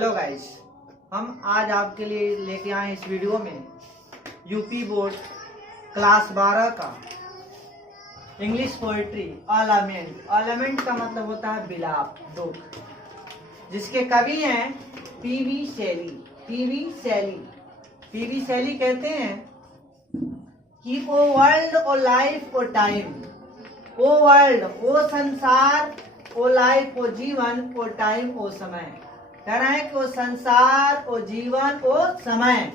Hello guys, हम आज आपके लिए लेके आए इस वीडियो में यूपी बोर्ड क्लास 12 का इंग्लिश पोएट्री ऑर्नामेंट। ऑर्नामेंट का मतलब होता है बिलाप, दुख, जिसके कवि हैं पीवी शैली। पीवी शैली कहते हैं कि ओ वर्ल्ड, ओ लाइफ, ओ टाइम, ओ वर्ल्ड, ओ संसार, ओ लाइफ, ओ जीवन, ओ टाइम, ओ समय। कह रहा है कि ओ संसार, ओ जीवन, ओ समय।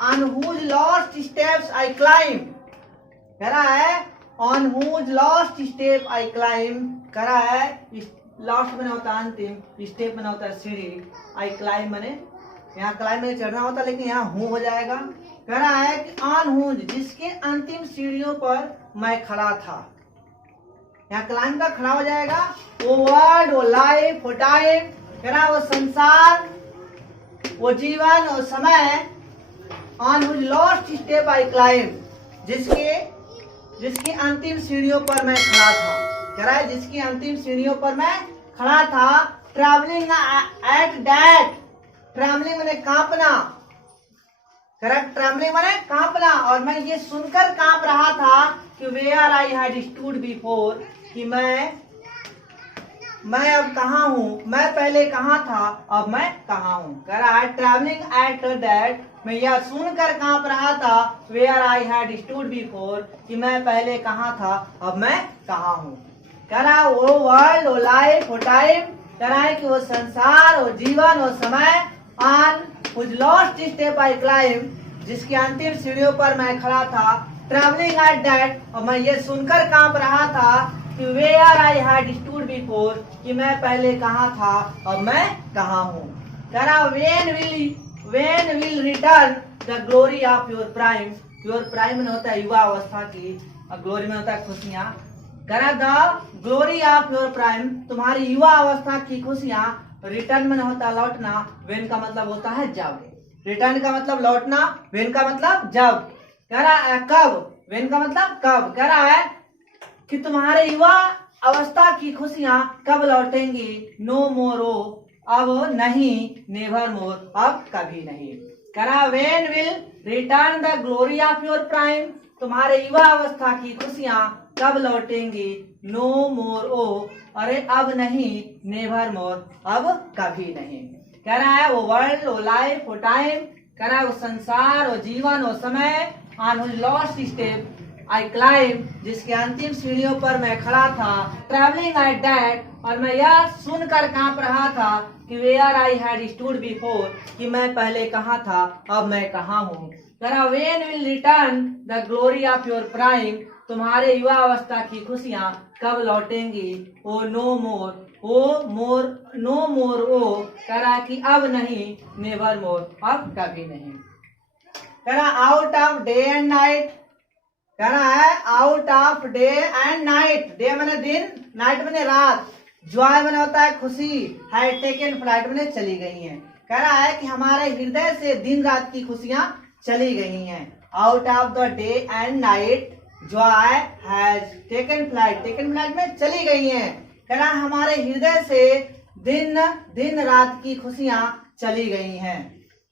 On whose lost steps I climb. कह रहा है on whose lost step I climb. कह रहा है लॉस्ट मैंने होता है अंतिम, स्टेप मैंने होता है सीढ़ी, आई क्लाइम मैंने यहाँ क्लाइम में चढ़ना होता, लेकिन यहाँ हूँ हो जाएगा। कह रहा है कि ऑन हुज, जिसके अंतिम सीढ़ियों पर मैं खड़ा था, यहाँ क्लाइम का खड़ा हो जाएगा। वो वर्ल्ड, वो लाइफ, वो टाइम, कह रहा है वो संसार, वो जीवन, वो समय। On whose lost step I climb, जिसकी अंतिम सीढ़ियों पर मैं खड़ा था। कह रहा है जिसकी अंतिम सीढ़ियों पर मैं खड़ा था। ट्रैवलिंग एट दैट, ट्रैवलिंग मैंने कांपना, करेक्ट, ट्रैवलिंग मैंने कांपना, और मैं ये सुनकर कांप रहा था कि where I had stood before, कि मैं अब कहाँ हूँ, मैं पहले कहाँ था, अब मैं कहाँ हूँ। कह रहा है ट्रैवलिंग एट दैट, मैं यह सुनकर कांप रहा था, where I had stood before, कि मैं पहले कहाँ था, अब मैं कहाँ हूँ। कह रहा है वो वर्ल्ड, वो लाइफ, वो टाइम, कह रहा है कि वो संसार, वो जीवन, वो समय। On whose lost step I climb, जिसकी अंतिम सीढ़ियों पर मैं खड़ा था। ट्रैवलिंग एट दैट, और मैं ये सुनकर कांप रहा था कि where I had stood before, कि मैं पहले कहाँ था, अब मैं कहाँ हूँ। कह रहा when will return the glory of your prime, your prime में होता है युवा अवस्था की, और ग्लोरी में होता है खुशियाँ। कह रहा the glory of your prime, तुम्हारी युवा अवस्था की खुशियाँ। रिटर्न में होता है लौटना, when का मतलब होता है जब, रिटर्न का मतलब लौटना, when का मतलब जब। कह रहा है कब, when का मतलब कब। कह रहा है कि तुम्हारे युवा अवस्था की खुशियां कब लौटेंगी। नो मोरो, अब नहीं, नेवर मोर, अब कभी नहीं। कह रहा when will return the glory of your prime, तुम्हारे युवा अवस्था की खुशियां कब लौटेंगी। नो मोर ओ, अरे अब नहीं, नेवर मोर, अब कभी नहीं। कह रहा है वो वर्ल्ड, वो लाइफ, वो टाइम, कह रहा है वो संसार, वो जीवन, वो समय। On whose lost step I climb, जिसके अंतिम सीढ़ियों पर मैं खड़ा था। ट्रैवलिंग एट दैट, और मैं यह सुनकर कांप रहा था कि where I had stood before, कि मैं पहले कहाँ था, अब मैं कहाँ हूँ। कह रहा when will return the glory of your prime, तुम्हारे युवा अवस्था की खुशियाँ कब लौटेंगी। ओ नो मोर, ओ मोर, नो मोर ओ, कह रहा कि अब नहीं, नेवर मोर, अब कभी नहीं। कह रहा out of day and night, कह रहा है out of day and night, day मैंने दिन, नाइट मैंने रात, जॉय मैंने होता है खुशी, है टेकन फ्लाइट मैंने चली गई हैं। कह रहा है कि हमारे हृदय से दिन रात की खुशियां चली गई हैं। Out of the day and night, Joy has taken flight में चली गई हैं। कह रहा है हमारे हृदय से दिन रात की खुशियां चली गई हैं।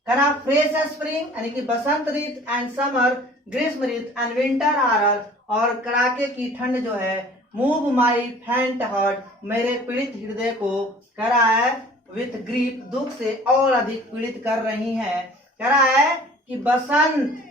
कह रहा फ्रेश स्प्रिंग यानी कि बसंत ऋतु एंड समर, ग्रीष्म ऋतु एंड विंटर आरर, और कड़ाके की ठंड जो है, मूव माई फैंट हार्ट, मेरे पीड़ित हृदय को, कह रहा है विथ ग्रीफ, दुख से और अधिक पीड़ित कर रही है। कह रहा है कि बसंत,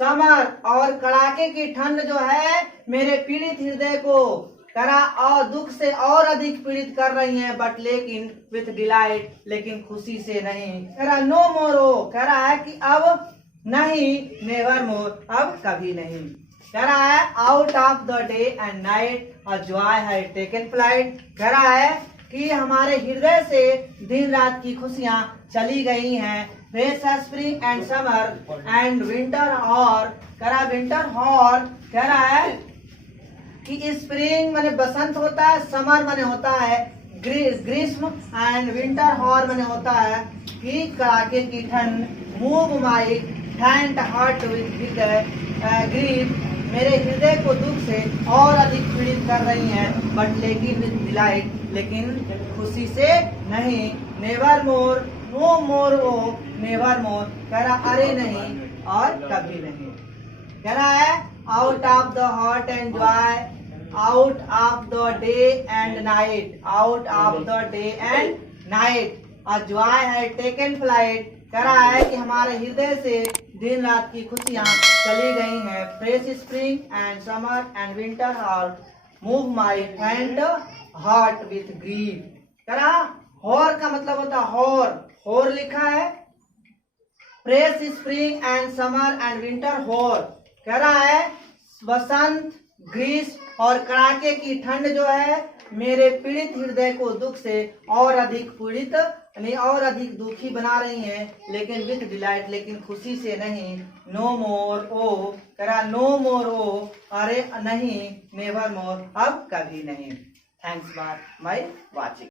समर और कड़ाके की ठंड जो है मेरे पीड़ित हृदय को, कह रहा और दुख से और अधिक पीड़ित कर रही है, बट लेकिन विथ डिलाइट, लेकिन खुशी से नहीं। कह रहा नो मोरो, कह रहा है कि अब नहीं, नेवर मोर, अब कभी नहीं। कह रहा है out of the day and night, और जॉय हैज टेकन फ्लाइट, कह रहा है कि हमारे हृदय से दिन रात की खुशियां चली गई हैं। Fresh spring and summer and winter और, कह रहा विंटर और, कह रहा है कि स्प्रिंग माने बसंत होता है, समर माने होता है ग्रीष्म, एंड विंटर हॉर माने होता है कि कड़ाके की ठंड। Move my faint heart with grief, मेरे हृदय को दुख से और अधिक पीड़ित कर रही हैं, बट लेकिन विद डिलाइट, लेकिन खुशी से नहीं। नेवर मोर, नो मोर ओ, नेवर मोर। कह रहा अरे नहीं और कभी नहीं। कह रहा है out of the hot and Joy, out of the day and night, out of the day and night, और जॉय है टेकन फ्लाइट। कह रहा है कि हमारे हृदय से दिन रात की खुशियां चली गई हैं। Fresh spring and summer and winter heart move my faint heart with grief. कह रहा हॉर का मतलब होता है हॉर, हॉर लिखा है। Fresh spring and summer and winter hoar. कह रहा है वसंत, ग्रीष्म और कड़ाके की ठंड जो है मेरे पीड़ित हृदय को दुख से और अधिक पीड़ित यानी और अधिक दुखी बना रही हैं, लेकिन विथ डिलाइट, लेकिन खुशी से नहीं। नो मोर ओ, कह रहा नो मोर ओ, अरे नहीं, नेवर मोर, अब कभी नहीं। Thanks for my watching.